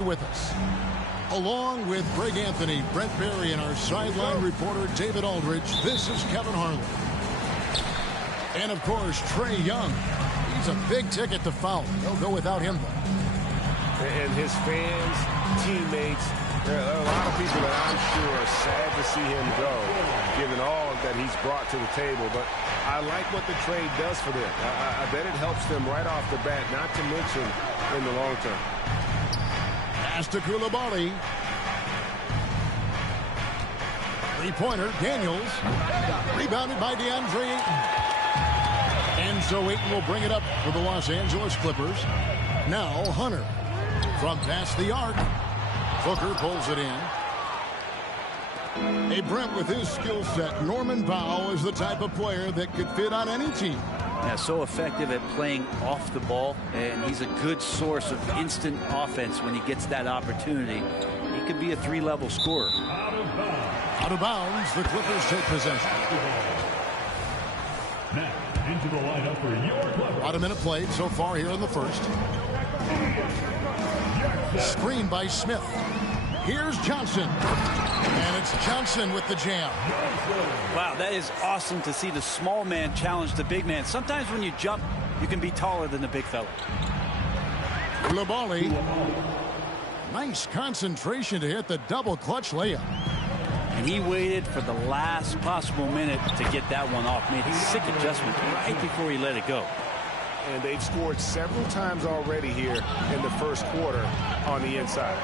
with us. Along with Greg Anthony, Brent Barry, and our sideline reporter David Aldridge, this is Kevin Harlan. And of course, Trae Young. He's a big ticket to foul. They'll go without him, though. And his fans, teammates, there are a lot of people that I'm sure are sad to see him go, given all that he's brought to the table. But I like what the trade does for them. I bet it helps them right off the bat, not to mention in the long term. Pass to Coulibaly. Three-pointer, Daniels. Rebounded by DeAndre Ayton. And so Ayton will bring it up for the Los Angeles Clippers. Now Hunter from past the arc. Booker pulls it in. Hey, Brent, with his skill set, Norman Powell is the type of player that could fit on any team. Yeah, so effective at playing off the ball, and he's a good source of instant offense when he gets that opportunity. He could be a three-level scorer. Out of bounds, the Clippers take possession. Now, into the lineup for your Clippers. About a minute played so far here in the first. Screen by Smith. Here's Johnson. And it's Johnson with the jam. Wow, that is awesome to see the small man challenge the big man. Sometimes when you jump, you can be taller than the big fella. Coulibaly. Nice concentration to hit the double clutch layup. And he waited for the last possible minute to get that one off. Made a sick adjustment right before he let it go. And they've scored several times already here in the first quarter on the inside.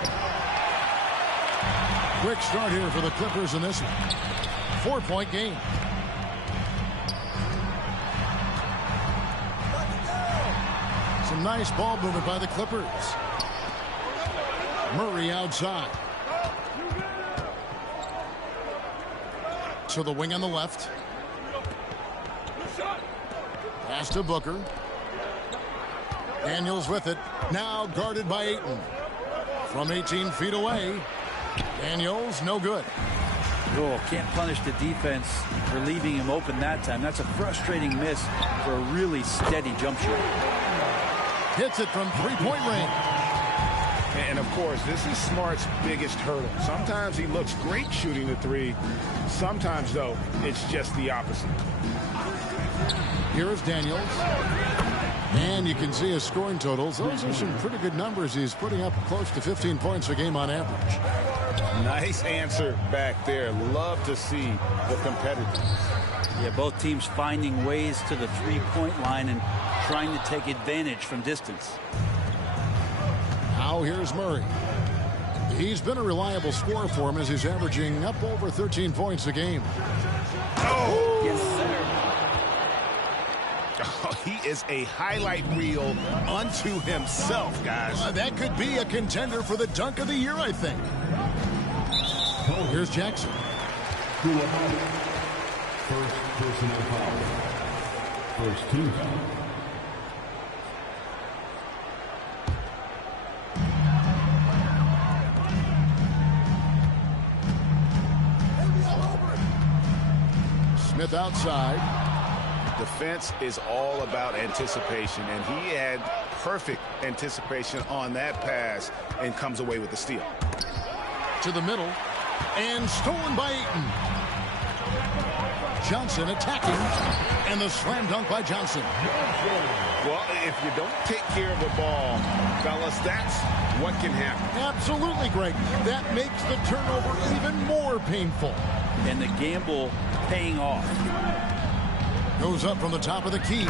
Quick start here for the Clippers in this one. 4-point game. Some nice ball movement by the Clippers. Murray outside. To the wing on the left. Pass to Booker. Daniels with it. Now guarded by Ayton. From 18 feet away. Daniels, no good. Oh, can't punish the defense for leaving him open that time. That's a frustrating miss for a really steady jump shot. Hits it from three-point range. And, of course, this is Smart's biggest hurdle. Sometimes he looks great shooting the three. Sometimes, though, it's just the opposite. Here is Daniels. And you can see his scoring totals. Those are some pretty good numbers. He's putting up close to 15 points a game on average. Nice answer back there. Love to see the competitiveness. Yeah, both teams finding ways to the three-point line and trying to take advantage from distance. Now here's Murray. He's been a reliable scorer for him as he's averaging up over 13 points a game. Oh! Yes, sir. Oh, he is a highlight reel unto himself, guys. That could be a contender for the dunk of the year, I think. Here's Jackson. First personal foul. First team foul. Smith outside. Defense is all about anticipation, and he had perfect anticipation on that pass and comes away with the steal. To the middle, and stolen by Ayton. Johnson attacking, and the slam dunk by Johnson. Well, if you don't take care of the ball, fellas, that's what can happen. Absolutely, Greg. That makes the turnover even more painful. And the gamble paying off. Goes up from the top of the key.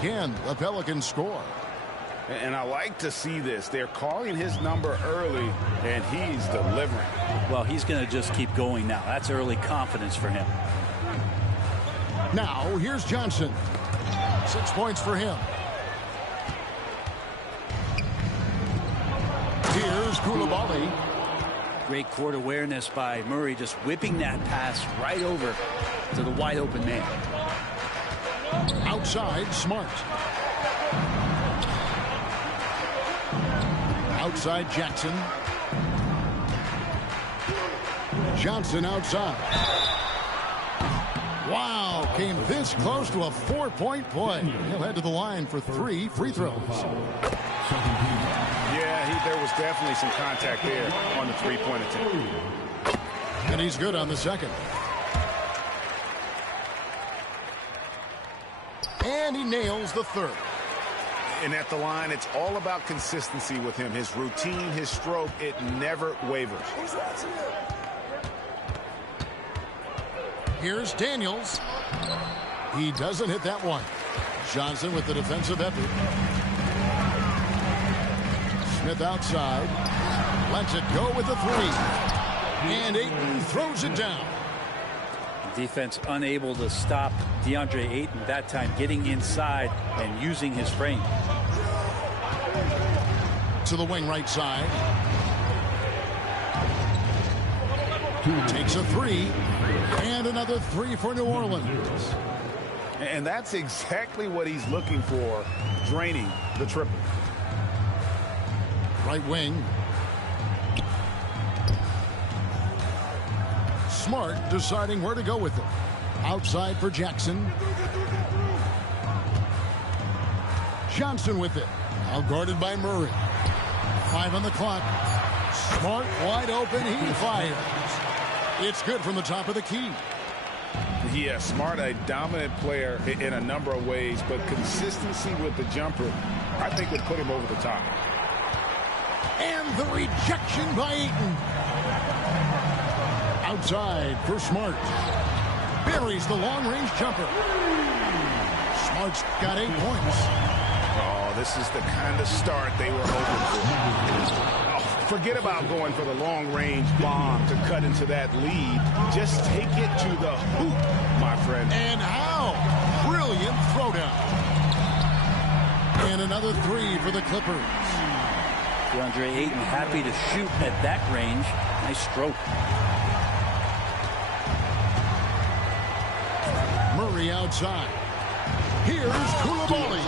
Again, the Pelicans score. And I like to see this. They're calling his number early, and he's delivering. Well, he's going to just keep going now. That's early confidence for him. Now, here's Johnson. 6 points for him. Here's Coulibaly. Great court awareness by Murray, just whipping that pass right over to the wide open man. Outside, Smart. Outside, Jackson. Johnson outside. Wow, came this close to a 4-point play. He'll head to the line for 3 free throws. Yeah, Yeah, there was definitely some contact there on the three-point attempt. And he's good on the second. And he nails the third. And at the line, it's all about consistency with him. His routine, his stroke, it never wavers. Here's Daniels. He doesn't hit that one. Johnson with the defensive effort. Smith outside. Lets it go with the three. And Ayton throws it down. Defense unable to stop DeAndre Ayton that time, getting inside and using his frame. To the wing right side. Takes a three. And another three for New Orleans. And that's exactly what he's looking for, draining the triple. Right wing. Smart deciding where to go with it. Outside for Jackson. Johnson with it. Out guarded by Murray. 5 on the clock. Smart wide open. He fires. It's good from the top of the key. Yeah, Smart, a dominant player in a number of ways, but consistency with the jumper, I think, would put him over the top. And the rejection by Ayton. Outside for Smart. Buries the long-range jumper. Smart's got 8 points. Oh, this is the kind of start they were hoping for. Forget about going for the long-range bomb to cut into that lead. Just take it to the hoop, my friend. And how? Brilliant throwdown. And another three for the Clippers. DeAndre Ayton happy to shoot at that range. Nice stroke. Murray outside. Here's Koulibaly.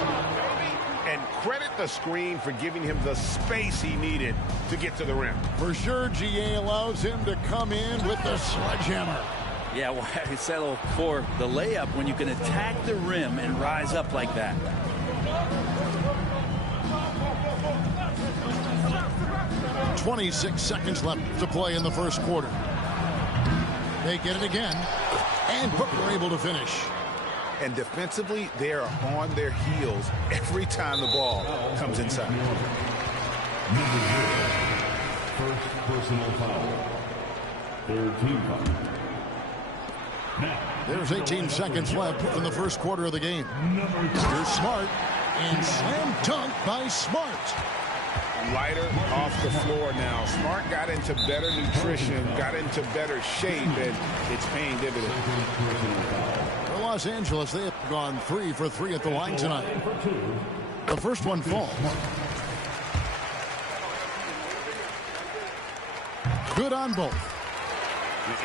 And credit the screen for giving him the space he needed to get to the rim. For sure, GA allows him to come in with the sledgehammer. Yeah, well, I settle for the layup when you can attack the rim and rise up like that. .26 left to play in the first quarter. They get it again, and Booker able to finish. And defensively, they are on their heels every time the ball comes inside. First personal foul. Third team foul. Now, there's 18 seconds left in the first quarter of the game. Here's Smart, and slam dunk by Smart. Lighter off the floor now. Smart got into better nutrition, got into better shape, and it's paying dividends. For Los Angeles, they have gone 3 for 3 at the line tonight. The first one falls. Good on both.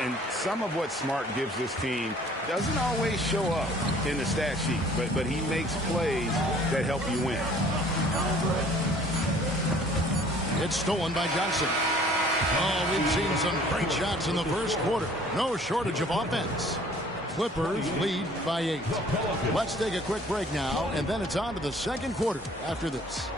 And some of what Smart gives this team doesn't always show up in the stat sheet, but he makes plays that help you win. It's stolen by Johnson. Oh, we've seen some great shots in the first quarter. No shortage of offense. Clippers lead by 8. Let's take a quick break now, and then it's on to the second quarter after this.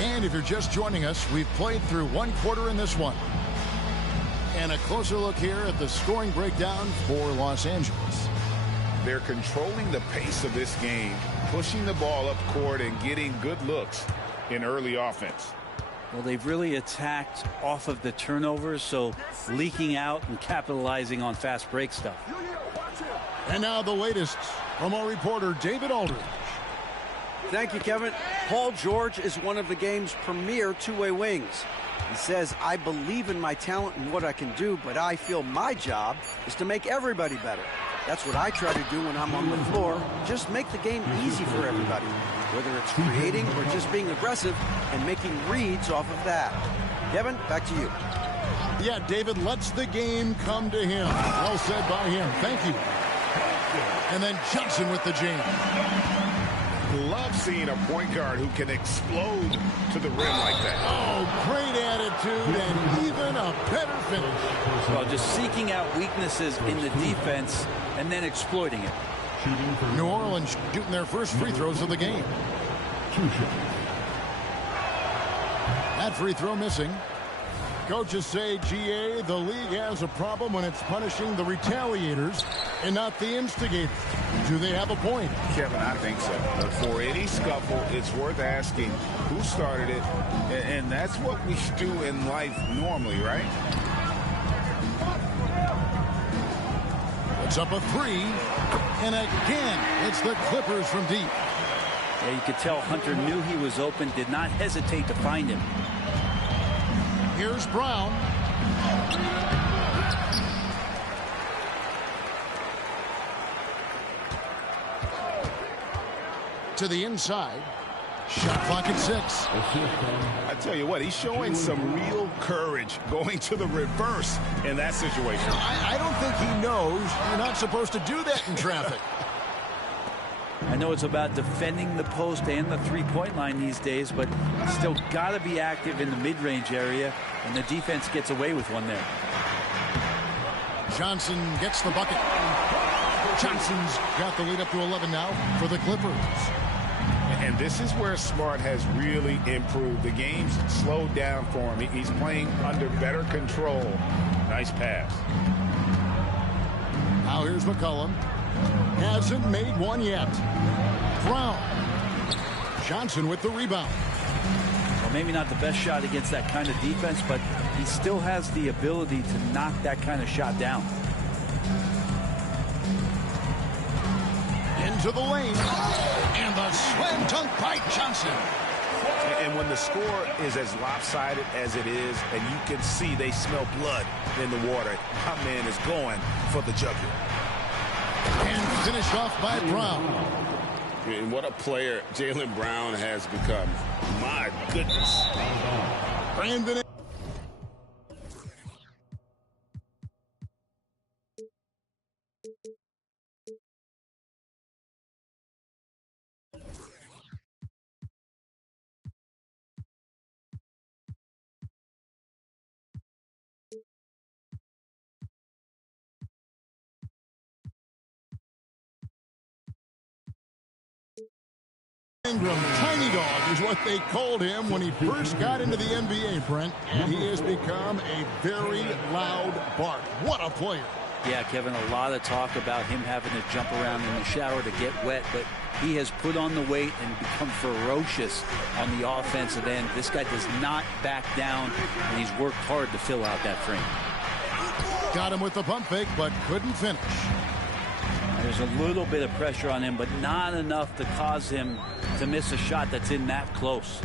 And if you're just joining us, we've played through one quarter in this one. And a closer look here at the scoring breakdown for Los Angeles. They're controlling the pace of this game, pushing the ball up court and getting good looks in early offense. Well, they've really attacked off of the turnovers, so leaking out and capitalizing on fast break stuff. And now the latest from our reporter, David Aldridge. Thank you, Kevin. Paul George is one of the game's premier two-way wings. He says, I believe in my talent and what I can do, but I feel my job is to make everybody better. That's what I try to do when I'm on the floor. Just make the game easy for everybody, whether it's creating or just being aggressive and making reads off of that. Kevin, back to you. Yeah, David lets the game come to him. Well said by him. Thank you. And then Johnson with the jam. Love seeing a point guard who can explode to the rim like that. Oh, great attitude and even a better finish. Well, just seeking out weaknesses in the defense and then exploiting it. Shooting for New Orleans shooting their first free throws of the game. 2 shots. That free throw missing. Coaches say, GA, the league has a problem when it's punishing the retaliators and not the instigators. Do they have a point? Kevin, I think so. But for any scuffle, it's worth asking who started it, and that's what we do in life normally, right? It's up a 3, and again, it's the Clippers from deep. Yeah, you could tell Hunter knew he was open, did not hesitate to find him. Here's Brown. To the inside. Shot clock at 6. I tell you what, he's showing some real courage going to the reverse in that situation. I don't think he knows you're not supposed to do that in traffic. I know it's about defending the post and the three-point line these days, but still got to be active in the mid-range area, and the defense gets away with one there. Johnson gets the bucket. Johnson's got the lead up to 11 now for the Clippers. And this is where Smart has really improved. The game's slowed down for him. He's playing under better control. Nice pass. Now here's McCollum. Hasn't made one yet. Brown. Johnson with the rebound. Well, maybe not the best shot against that kind of defense, but he still has the ability to knock that kind of shot down. Into the lane. And the slam dunk by Johnson. And when the score is as lopsided as it is, and you can see they smell blood in the water, my man is going for the jugular. And finished off by Brown. And what a player Jaylen Brown has become. My goodness. Brandon. Ingram, Tiny Dog is what they called him when he first got into the NBA, Brent. And he has become a very loud bark. What a player. Yeah, Kevin, a lot of talk about him having to jump around in the shower to get wet, but he has put on the weight and become ferocious on the offensive end. This guy does not back down, and he's worked hard to fill out that frame. Got him with the pump fake, but couldn't finish. There's a little bit of pressure on him, but not enough to cause him to miss a shot that's in that close.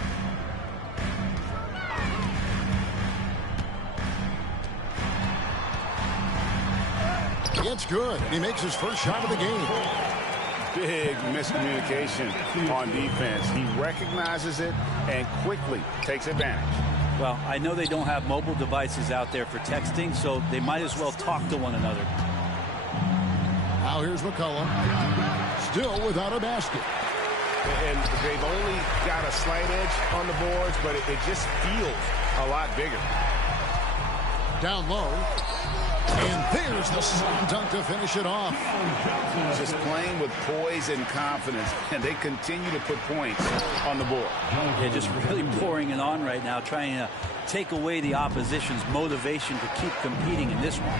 It's good. He makes his first shot of the game. Big miscommunication on defense. He recognizes it and quickly takes advantage. Well, I know they don't have mobile devices out there for texting, so they might as well talk to one another. Now here's McCollum. Still without a basket. And they've only got a slight edge on the boards, but it just feels a lot bigger. Down low. And there's the slam dunk to finish it off. Just playing with poise and confidence, and they continue to put points on the board. Yeah, just really pouring it on right now, trying to take away the opposition's motivation to keep competing in this one.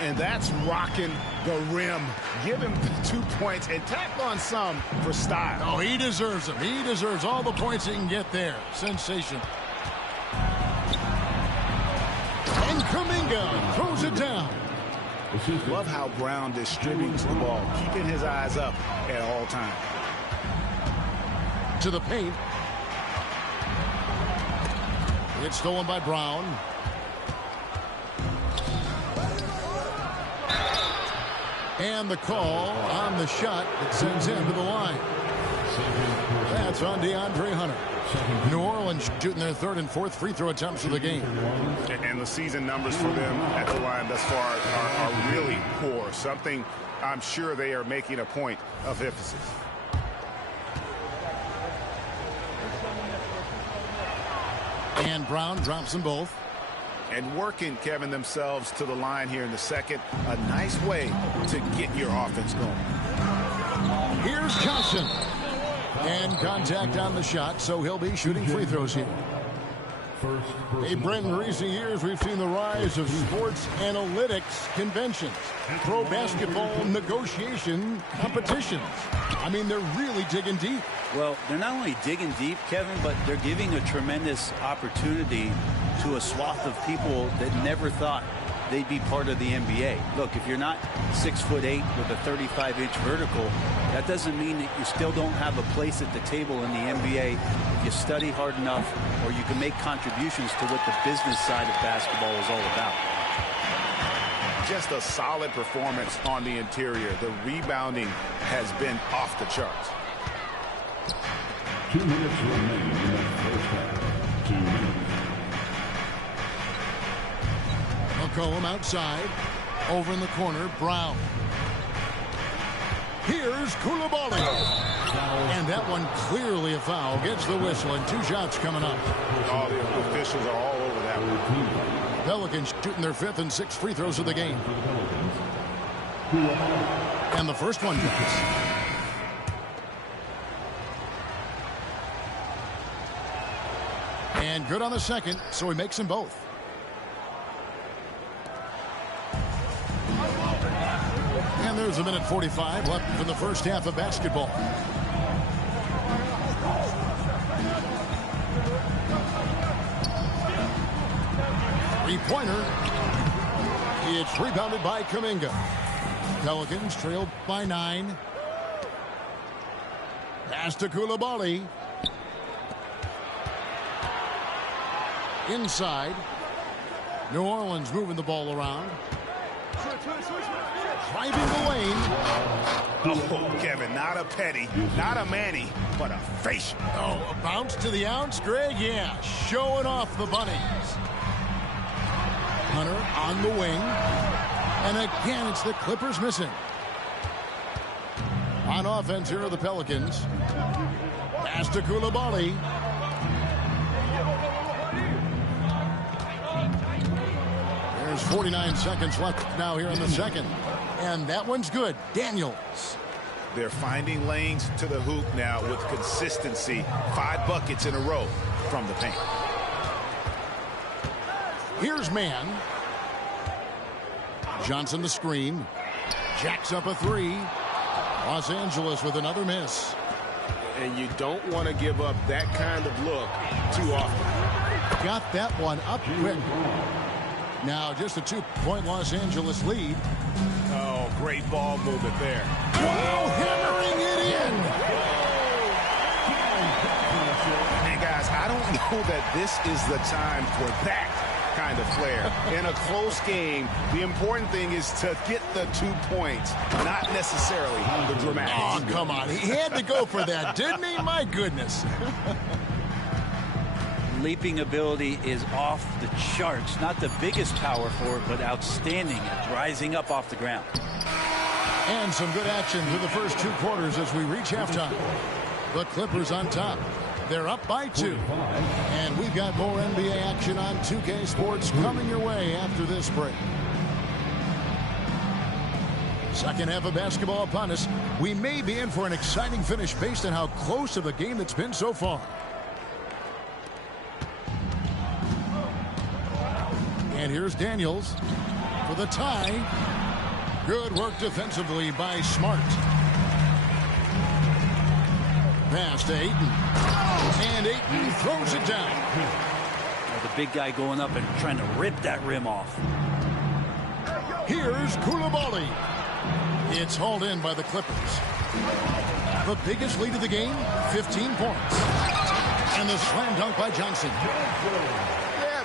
And that's rocking the rim. Give him 2 points and tack on some for style. Oh, he deserves them. He deserves all the points he can get there. Sensation. And Kuminga throws it down. Love how Brown distributes the ball, keeping his eyes up at all times. To the paint. It's stolen by Brown. And the call on the shot that sends him to the line. That's on DeAndre Hunter. New Orleans shooting their third and fourth free throw attempts of the game. And the season numbers for them at the line thus far are really poor. Something I'm sure they are making a point of emphasis. And Brown drops them both. And working, Kevin, themselves to the line here in the second. A nice way to get your offense going. Here's Johnson. And contact on the shot, so he'll be shooting free throws here. Hey, Brent, in recent years, we've seen the rise of sports analytics conventions, pro basketball negotiation competitions. I mean, they're really digging deep. Well, they're not only digging deep, Kevin, but they're giving a tremendous opportunity to a swath of people that never thought they'd be part of the NBA. Look, if you're not 6'8" with a 35-inch vertical, that doesn't mean that you still don't have a place at the table in the NBA if you study hard enough, or you can make contributions to what the business side of basketball is all about. Just a solid performance on the interior. The rebounding has been off the charts. 2 minutes remaining in the first half. 2 minutes. McCollum outside. Over in the corner, Brown. Here's Coulibaly. And that one clearly a foul. Gets the whistle, and 2 shots coming up. All the officials are all over that one. Pelicans shooting their 5th and 6th free throws of the game. And the first one goes. And good on the second, so he makes them both. And there's 1:45 left in the first half of basketball. Three-pointer. It's rebounded by Kuminga. Pelicans trailed by 9. Pass to Coulibaly. Inside. New Orleans moving the ball around. Driving the lane. Oh, Kevin, not a Petty, not a Manny, but a facial. Oh, a bounce to the ounce, Greg? Yeah, showing off the bunnies. Hunter on the wing. And again, it's the Clippers missing. On offense, here are the Pelicans. Pass to Coulibaly. There's 49 seconds left now here in the second. And that one's good. Daniels. They're finding lanes to the hoop now with consistency. 5 buckets in a row from the paint. Here's Mann. Johnson the screen. Jacks up a 3. Los Angeles with another miss. And you don't want to give up that kind of look too often. Got that one up quick. Now just a 2-point Los Angeles lead. Oh, great ball movement there. Wow, hammering it in. And guys, I don't know that this is the time for that kind of flair. In a close game, the important thing is to get the 2 points, not necessarily the dramatic. Oh, come on. He had to go for that, didn't he? My goodness. Leaping ability is off the charts. Not the biggest power forward, but outstanding at rising up off the ground. And some good action through the first 2 quarters as we reach halftime. The Clippers on top. They're up by 2. And we've got more NBA action on 2K Sports coming your way after this break. Second half of basketball upon us. We may be in for an exciting finish based on how close of a game it's been so far. And here's Daniels for the tie. Good work defensively by Smart. Pass to Ayton. And Ayton throws it down. The big guy going up and trying to rip that rim off. Here's Coulibaly. It's hauled in by the Clippers. The biggest lead of the game, 15 points. And the slam dunk by Johnson.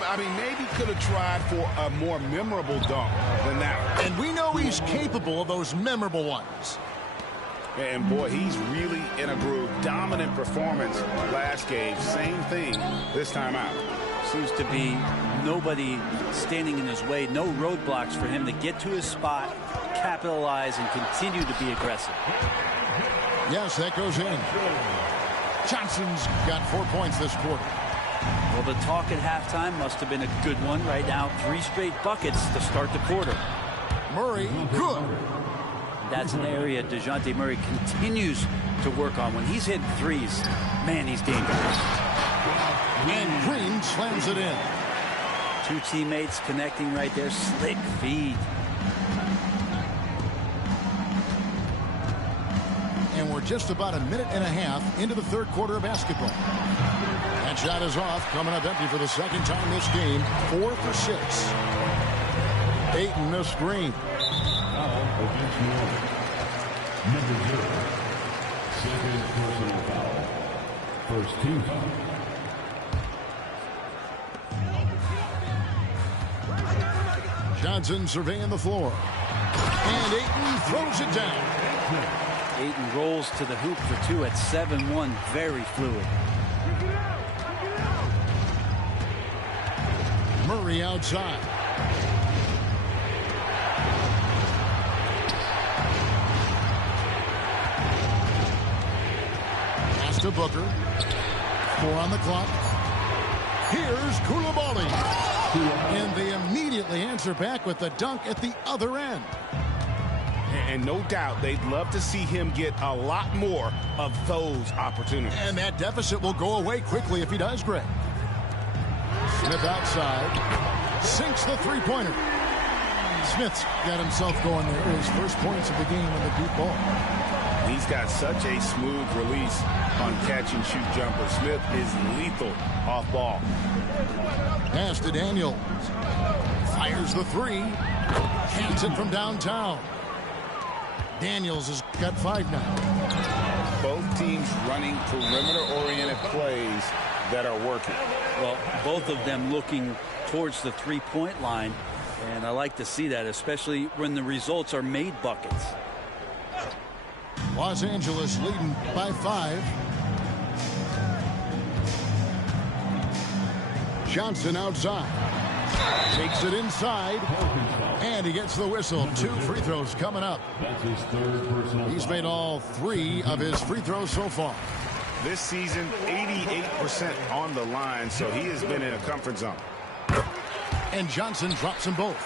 I mean, maybe could have tried for a more memorable dunk than that. And we know he's capable of those memorable ones. And boy, he's really in a groove. Dominant performance last game. Same thing this time out. Seems to be nobody standing in his way. No roadblocks for him to get to his spot, capitalize, and continue to be aggressive. Yes, that goes in. Johnson's got 4 points this quarter. Well, the talk at halftime must have been a good one. Right now, 3 straight buckets to start the quarter. Murray, good. That's an area DeJounte Murray continues to work on. When he's hitting threes, man, he's dangerous. And Green slams it in. 2 teammates connecting right there. Slick feed. And we're just about a minute and a half into the third quarter of basketball. That shot is off, coming up empty for the second time this game. 4 for 6. Ayton missed Green. Against Norwood. Number 0. Second personal foul. First team foul. Johnson surveying the floor. And Ayton throws it down. Ayton rolls to the hoop for 2 at 7-1. Very fluid. Murray outside. Pass to Booker. 4 on the clock. Here's Coulibaly. And they immediately answer back with the dunk at the other end. And no doubt they'd love to see him get a lot more of those opportunities. And that deficit will go away quickly if he does, Greg. Smith outside. Sinks the three-pointer. Smith's got himself going there. His first points of the game on the deep ball. He's got such a smooth release on catch-and-shoot jumper. Smith is lethal off ball. Pass to Daniels. Fires the 3. Hands it from downtown. Daniels has got 5 now. Both teams running perimeter-oriented plays that are working. Well, both of them looking towards the three-point line, and I like to see that, especially when the results are made buckets. Los Angeles leading by 5. Johnson outside. Takes it inside. And he gets the whistle. 2 free throws coming up. That's his third personal He's made all 3 of his free throws so far. This season, 88% on the line, so he has been in a comfort zone. And Johnson drops them both.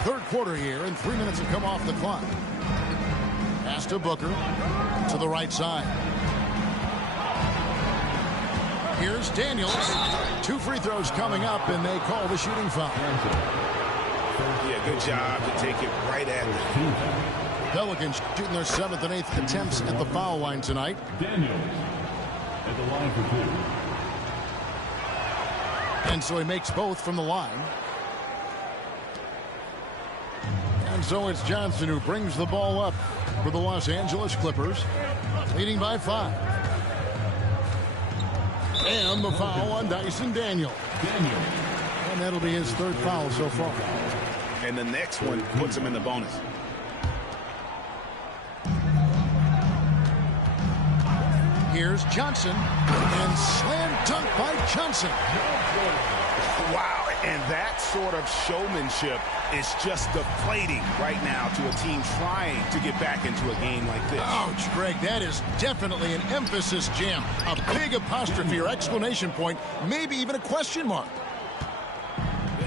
Third quarter here, and 3 minutes have come off the clock. Pass to Booker to the right side. Here's Daniels. 2 free throws coming up, and they call the shooting foul. Yeah, good job to take it right at them. Pelicans shooting their 7th and 8th attempts at the foul line tonight. Daniels at the line for 2. And so he makes both from the line. And so it's Johnson who brings the ball up for the Los Angeles Clippers, leading by 5. And the foul on Dyson Daniels. And that'll be his 3rd foul so far. And the next one puts him in the bonus. Here's Johnson. And slam dunk by Johnson. Wow, and that sort of showmanship is just deflating right now to a team trying to get back into a game like this. Ouch, Greg, that is definitely an emphasis jam. A big apostrophe or exclamation point, maybe even a question mark.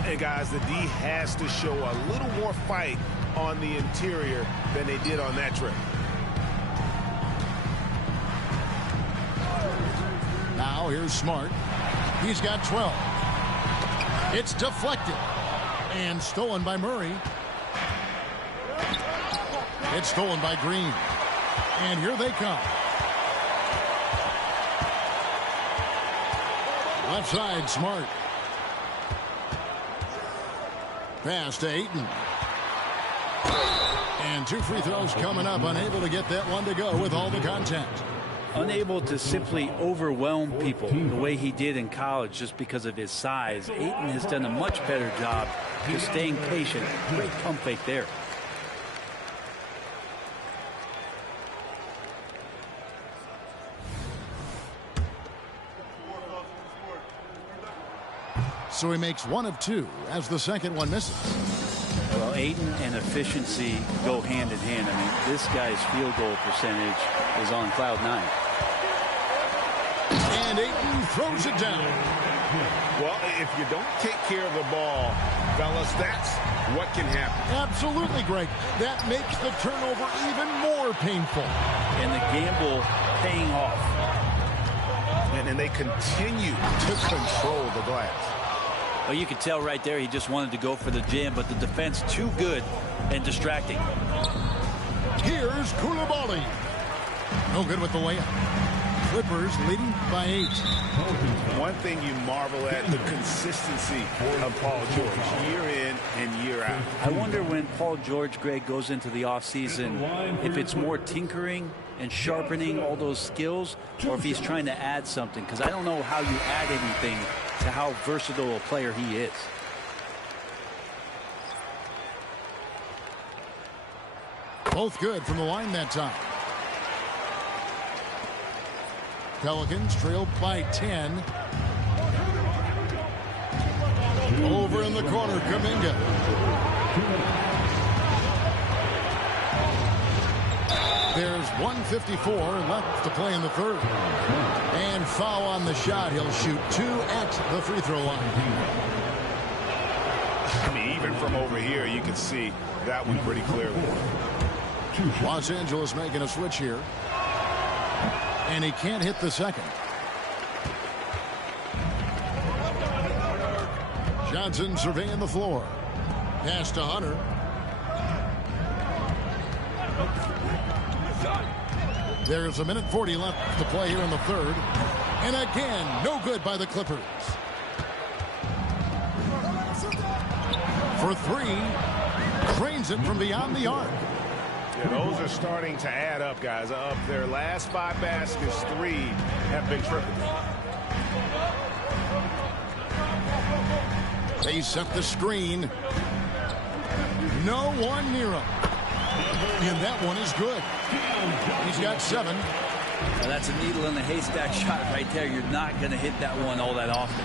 And guys, the D has to show a little more fight on the interior than they did on that trip. Now here's Smart. He's got 12. It's deflected and stolen by Murray. It's stolen by Green. And here they come. Left side, Smart. Pass to Ayton. And 2 free throws coming up. Unable to get that one to go with all the contact. Unable to simply overwhelm people the way he did in college just because of his size. Ayton has done a much better job just staying patient. Great pump fake there. So he makes 1 of 2 as the second one misses. Well, Ayton and efficiency go hand in hand. I mean, this guy's field goal percentage is on cloud 9. And Ayton throws it down. Well, if you don't take care of the ball, fellas, that's what can happen. Absolutely, Greg. That makes the turnover even more painful. And the gamble paying off. And they continue to control the glass. Well, you can tell right there he just wanted to go for the jam, but the defense too good and distracting. Here's Coulibaly. No good with the layup. Clippers leading by 8. One thing you marvel at, the consistency of Paul George, year in and year out. I wonder when Paul George, Greg, goes into the offseason, if it's more tinkering and sharpening all those skills, or if he's trying to add something, because I don't know how you add anything to how versatile a player he is. Both good from the line that time. Pelicans trailed by 10. Over in the corner, Kuminga. There's 1:54 left to play in the third. And foul on the shot. He'll shoot 2 at the free throw line. I mean, even from over here, you can see that one pretty clearly. Los Angeles making a switch here. And he can't hit the second. Johnson surveying the floor. Pass to Hunter. There's 1:40 left to play here in the third. And again, no good by the Clippers. For 3. Drains it from beyond the arc. Yeah, those are starting to add up, guys. Up their last 5 baskets, 3 have been triple. They set the screen. No one near him. And that one is good. He's got 7. Well, that's a needle in the haystack shot right there. You're not going to hit that one all that often.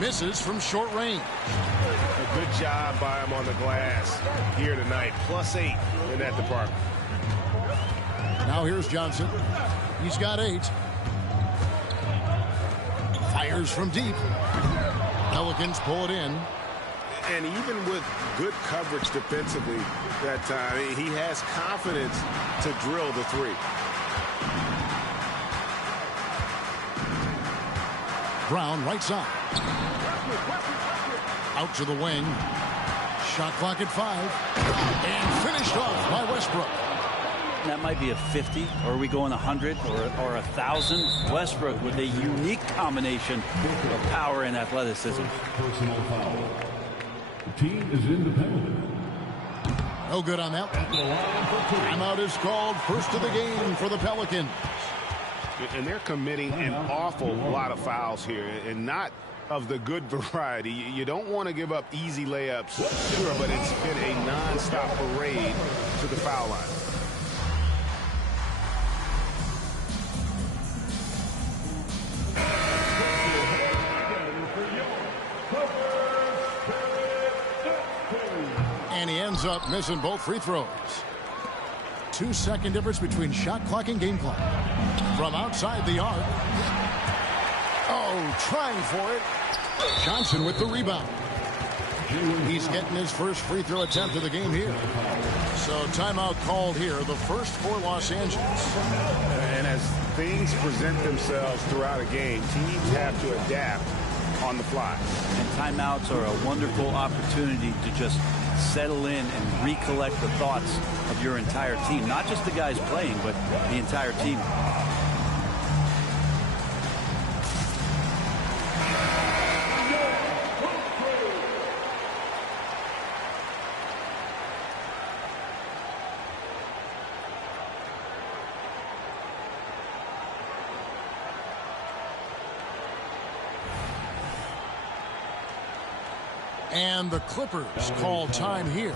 Misses from short range. A good job by him on the glass here tonight. +8 in that department. Now here's Johnson. He's got 8. Fires from deep. Pelicans pull it in. And even with good coverage defensively that time, he has confidence to drill the 3. Brown right side. Out to the wing. Shot clock at 5. And finished off by Westbrook. That might be a 50, or are we going 100 or 1,000? Westbrook with a unique combination of power and athleticism. Personal foul. The team is in the penalty. No good on that one. Timeout is called. First of the game for the Pelicans. And they're committing an awful lot of fouls here, and not of the good variety. You don't want to give up easy layups, sure, but it's been a non-stop parade to the foul line. And he ends up missing both free throws. 2-second difference between shot clock and game clock. From outside the arc. Oh, trying for it. Johnson with the rebound. He's getting his first free throw attempt of the game here. So timeout called here, the first for Los Angeles. And as things present themselves throughout a game, teams have to adapt on the fly. And timeouts are a wonderful opportunity to just settle in and recollect the thoughts of your entire team. Not just the guys playing, but the entire team. And the Clippers call time here.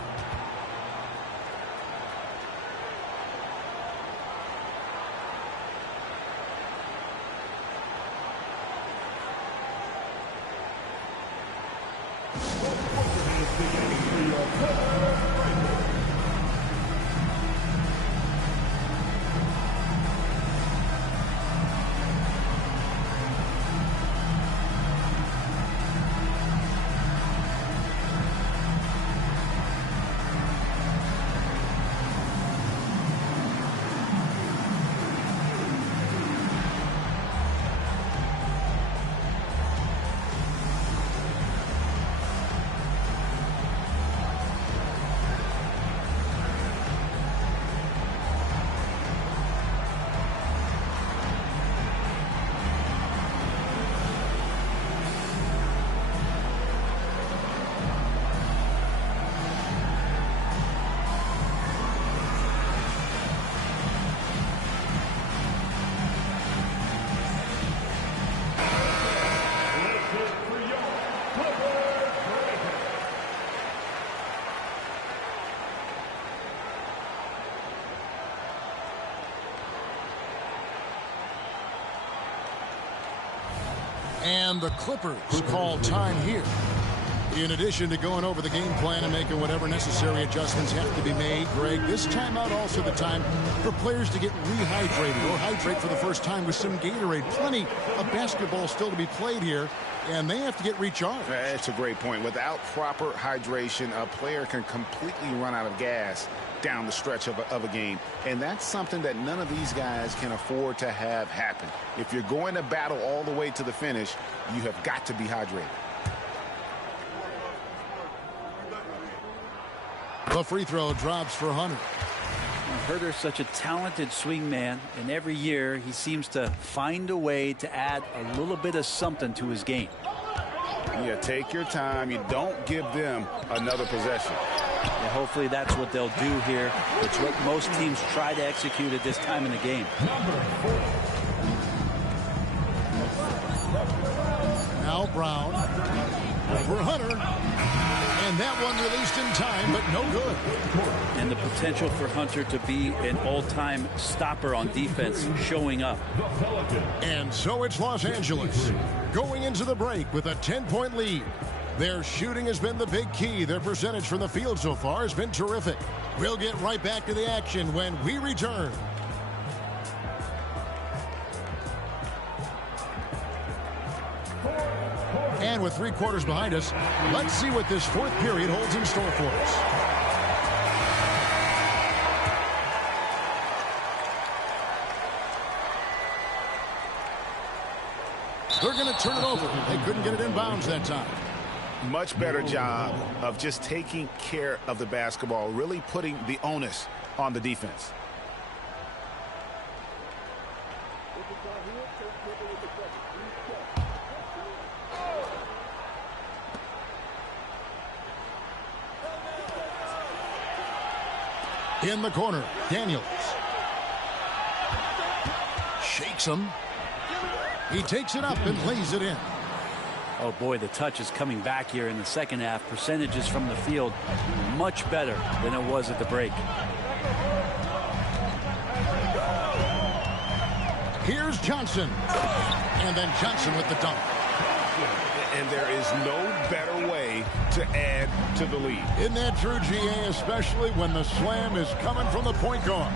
And the Clippers call time here. In addition to going over the game plan and making whatever necessary adjustments have to be made, Greg, this timeout also the time for players to get rehydrated or hydrate for the first time with some Gatorade. Plenty of basketball still to be played here, and they have to get recharged. That's a great point. Without proper hydration, a player can completely run out of gas down the stretch of a game. And that's something that none of these guys can afford to have happen. If you're going to battle all the way to the finish, you have got to be hydrated. The free throw drops for Hunter. Hunter's such a talented swing man, and every year he seems to find a way to add a little bit of something to his game. Yeah, take your time. You don't give them another possession. And hopefully that's what they'll do here. It's what most teams try to execute at this time in the game. Now Brown for Hunter. And that one released in time, but no good. And the potential for Hunter to be an all-time stopper on defense showing up. And so it's Los Angeles going into the break with a 10-point lead. Their shooting has been the big key. Their percentage from the field so far has been terrific. We'll get right back to the action when we return. And with 3 quarters behind us, let's see what this fourth period holds in store for us. They're going to turn it over. They couldn't get it in bounds that time. Much better job of just taking care of the basketball, really putting the onus on the defense. In the corner, Daniels. Shakes him. He takes it up and lays it in. Oh boy, the touch is coming back here in the second half. Percentages from the field much better than it was at the break. Here's Johnson. And then Johnson with the dunk. And there is no better way to add to the lead. Isn't that true, GA, especially when the slam is coming from the point guard?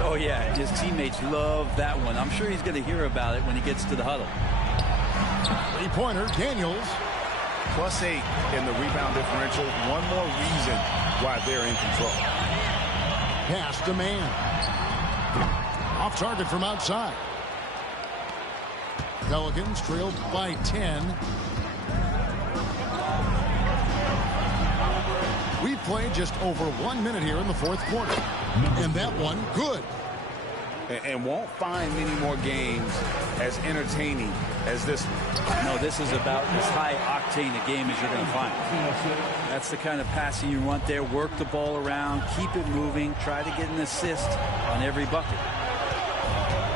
Oh, yeah, his teammates love that one. I'm sure he's going to hear about it when he gets to the huddle. Three-pointer, Daniels. +8 in the rebound differential. One more reason why they're in control. Pass to man. Off target from outside. Pelicans trailed by 10. We've played just over 1 minute here in the fourth quarter. And that one, good. And won't find many more games as entertaining as this one. No, this is about as high octane a game as you're going to find. That's the kind of passing you want there. Work the ball around, keep it moving, try to get an assist on every bucket.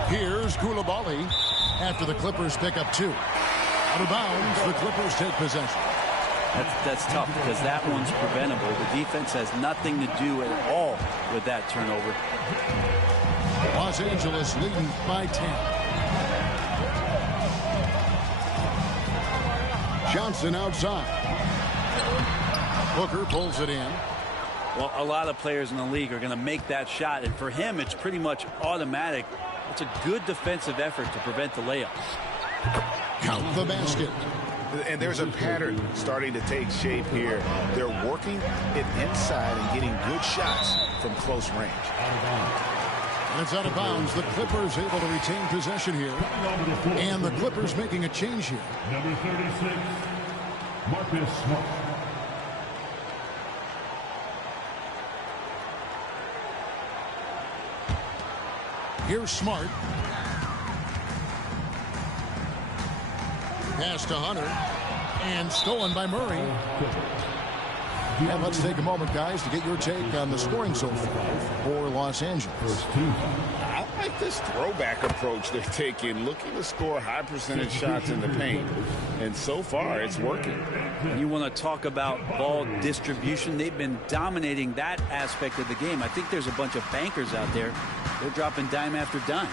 Here's Coulibaly after the Clippers pick up 2. Out of bounds, the Clippers take possession. That's tough because that one's preventable. The defense has nothing to do at all with that turnover. Los Angeles leading by 10. Johnson outside. Booker pulls it in. Well, a lot of players in the league are going to make that shot, and for him, it's pretty much automatic. It's a good defensive effort to prevent the layups. Count the basket. And there's a pattern starting to take shape here. They're working it inside and getting good shots from close range. And it's out of bounds. The Clippers able to retain possession here. And the Clippers making a change here. Number 36, Marcus Smart. Here's Smart. Pass to Hunter. And stolen by Murray. And let's take a moment, guys, to get your take on the scoring so far for Los Angeles. I like this throwback approach they're taking, looking to score high percentage shots in the paint. And so far, it's working. You want to talk about ball distribution. They've been dominating that aspect of the game. I think there's a bunch of bankers out there. They're dropping dime after dime.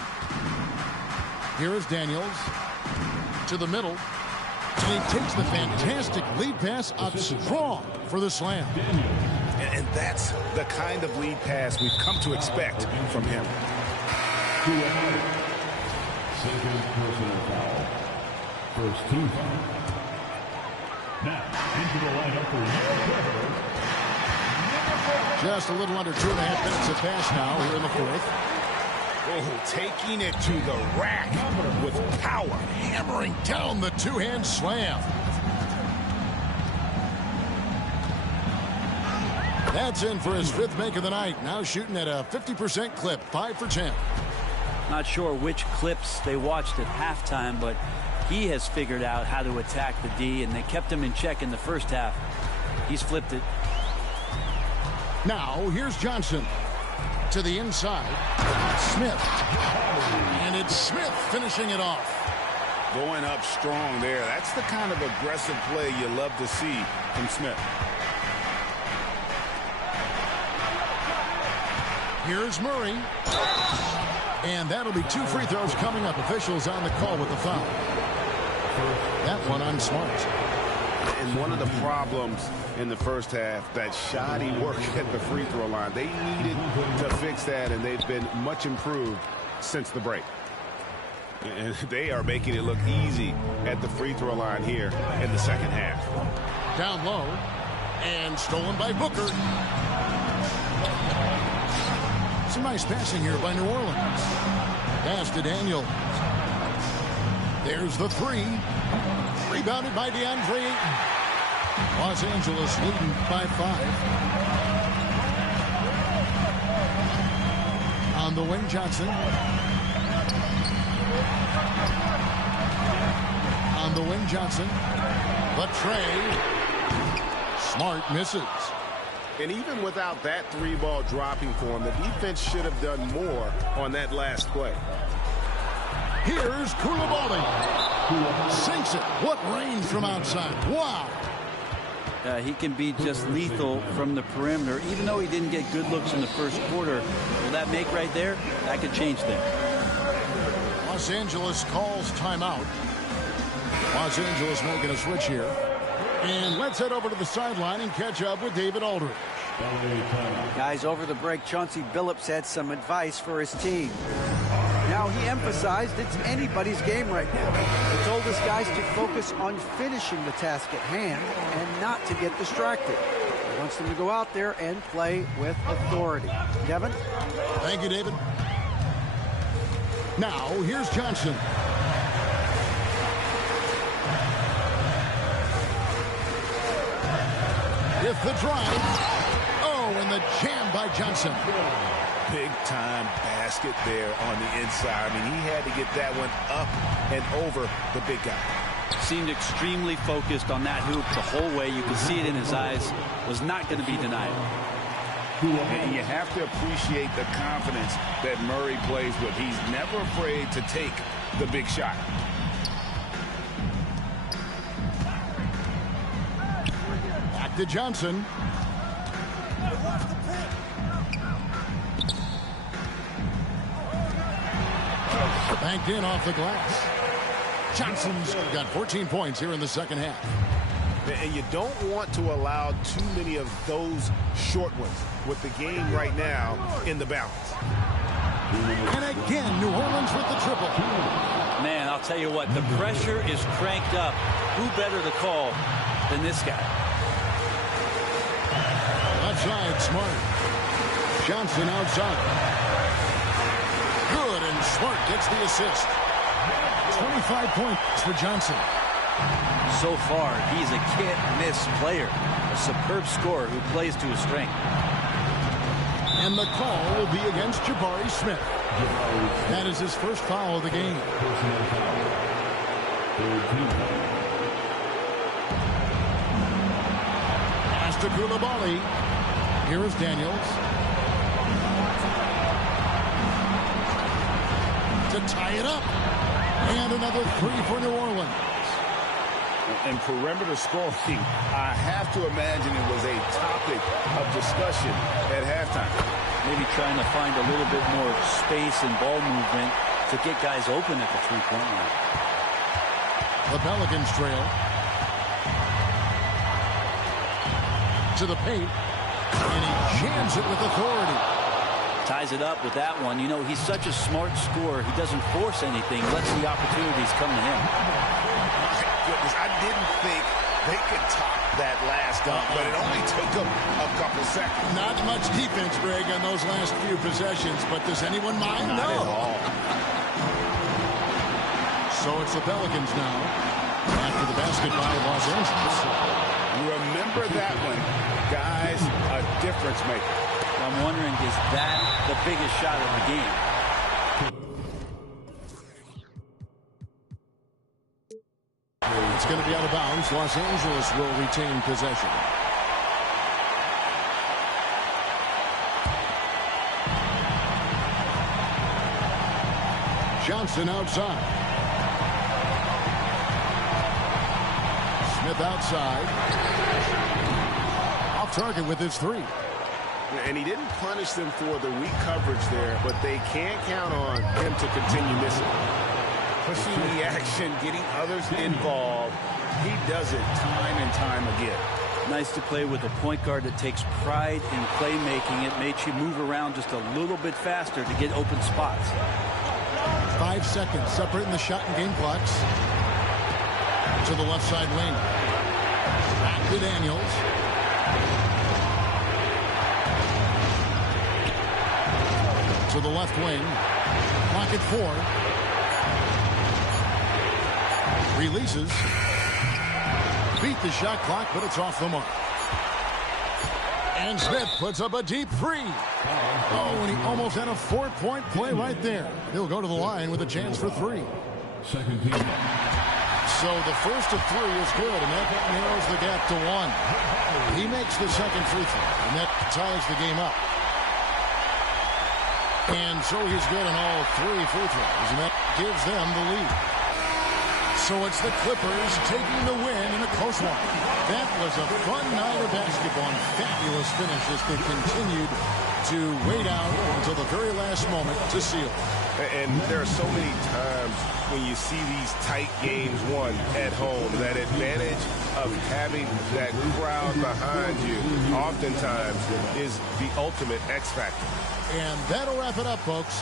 Here is Daniels to the middle. And he takes the fantastic lead pass up strong for the slam. And that's the kind of lead pass we've come to expect from him. Second personal foul. First team foul. Now, into the lineup for your Just a little under 2.5 minutes of pass now here in the fourth. Oh, taking it to the rack with power. Hammering down the two-hand slam. That's in for his 5th make of the night. Now shooting at a 50% clip, 5 for 10. Not sure which clips they watched at halftime, but he has figured out how to attack the D, and they kept him in check in the first half. He's flipped it. Now, here's Johnson. To the inside. Smith. And it's Smith finishing it off. Going up strong there. That's the kind of aggressive play you love to see from Smith. Here's Murray. And that'll be 2 free throws coming up. Officials on the call with the foul. That one on Smart. And one of the problems in the first half, that shoddy work at the free throw line. They needed to fix that, and they've been much improved since the break. And they are making it look easy at the free throw line here in the second half. Down low. And stolen by Booker. Some nice passing here by New Orleans. Pass to Daniel. There's the 3. Rebounded by DeAndre Ayton. Los Angeles leading by 5. On the wing, Johnson. On the wing, Johnson. The tray. Smart misses. And even without that 3-ball dropping for him, the defense should have done more on that last play. Here's Koulibaly. Sinks it. What range from outside. Wow. He can be just lethal from the perimeter, even though he didn't get good looks in the first quarter. Will that make right there? That could change things. Los Angeles calls timeout. Los Angeles making a switch here. And let's head over to the sideline and catch up with David Aldridge. Guys, over the break, Chauncey Billups had some advice for his team. Now, he emphasized it's anybody's game right now. He told his guys to focus on finishing the task at hand and not to get distracted. He wants them to go out there and play with authority. Devin? Thank you, David. Now, here's Johnson. With the drive. Oh, and the jam by Johnson. Big-time basket there on the inside. I mean, he had to get that one up and over the big guy. Seemed extremely focused on that hoop the whole way. You could see it in his eyes. Was not going to be denied. And you have to appreciate the confidence that Murray plays with. He's never afraid to take the big shot. Back to Johnson. Banked in off the glass. Johnson's got 14 points here in the second half. And you don't want to allow too many of those short ones with the game right now in the balance. And again, New Orleans with the triple. Man, I'll tell you what, the pressure is cranked up. Who better to call than this guy? Left side, Smart. Johnson outside. Good, and Smart gets the assist. 25 points for Johnson. So far, he's a can't-miss player. A superb scorer who plays to his strength. And the call will be against Jabari Smith. That is his first foul of the game. Pass to Koulibaly. Here is Daniels. To tie it up. And another 3 for New Orleans. And perimeter scoring, I have to imagine it was a topic of discussion at halftime. Maybe trying to find a little bit more space and ball movement to get guys open at the three-point line. The Pelicans trail. To the paint. And he jams it with authority. Ties it up with that one. You know, he's such a smart scorer. He doesn't force anything. Lets the opportunities come to him. My goodness, I didn't think they could top that last dunk, but it only took them a couple seconds. Not much defense, Greg, on those last few possessions, but does anyone mind? Not at all. So it's the Pelicans now. After the basket by Los Angeles. Remember that one. Guys, a difference maker. I'm wondering, is that the biggest shot of the game? It's going to be out of bounds. Los Angeles will retain possession. Johnson outside. Smith outside. Off target with his three. And he didn't punish them for the weak coverage there, but they can't count on him to continue missing. Pushing the action, getting others involved. He does it time and time again. Nice to play with a point guard that takes pride in playmaking. It makes you move around just a little bit faster to get open spots. 5 seconds separating the shot and game clocks. To the left side wing. Back to Daniels. To the left wing. Clock at 4. Releases. Beat the shot clock, but it's off the mark. And Smith puts up a deep three. Oh, and he almost had a 4-point play right there. He'll go to the line with a chance for 3. Second team. So the first of 3 is good, and that narrows the gap to 1. He makes the second free throw, and that ties the game up. And so he's good on all 3 free throws, and that gives them the lead. So it's the Clippers taking the win in a close one. That was a fun night of basketball and fabulous finish as they continued to wait out until the very last moment to seal. And there are so many times when you see these tight games won at home, that advantage of having that crowd behind you oftentimes is the ultimate X factor. And that'll wrap it up, folks.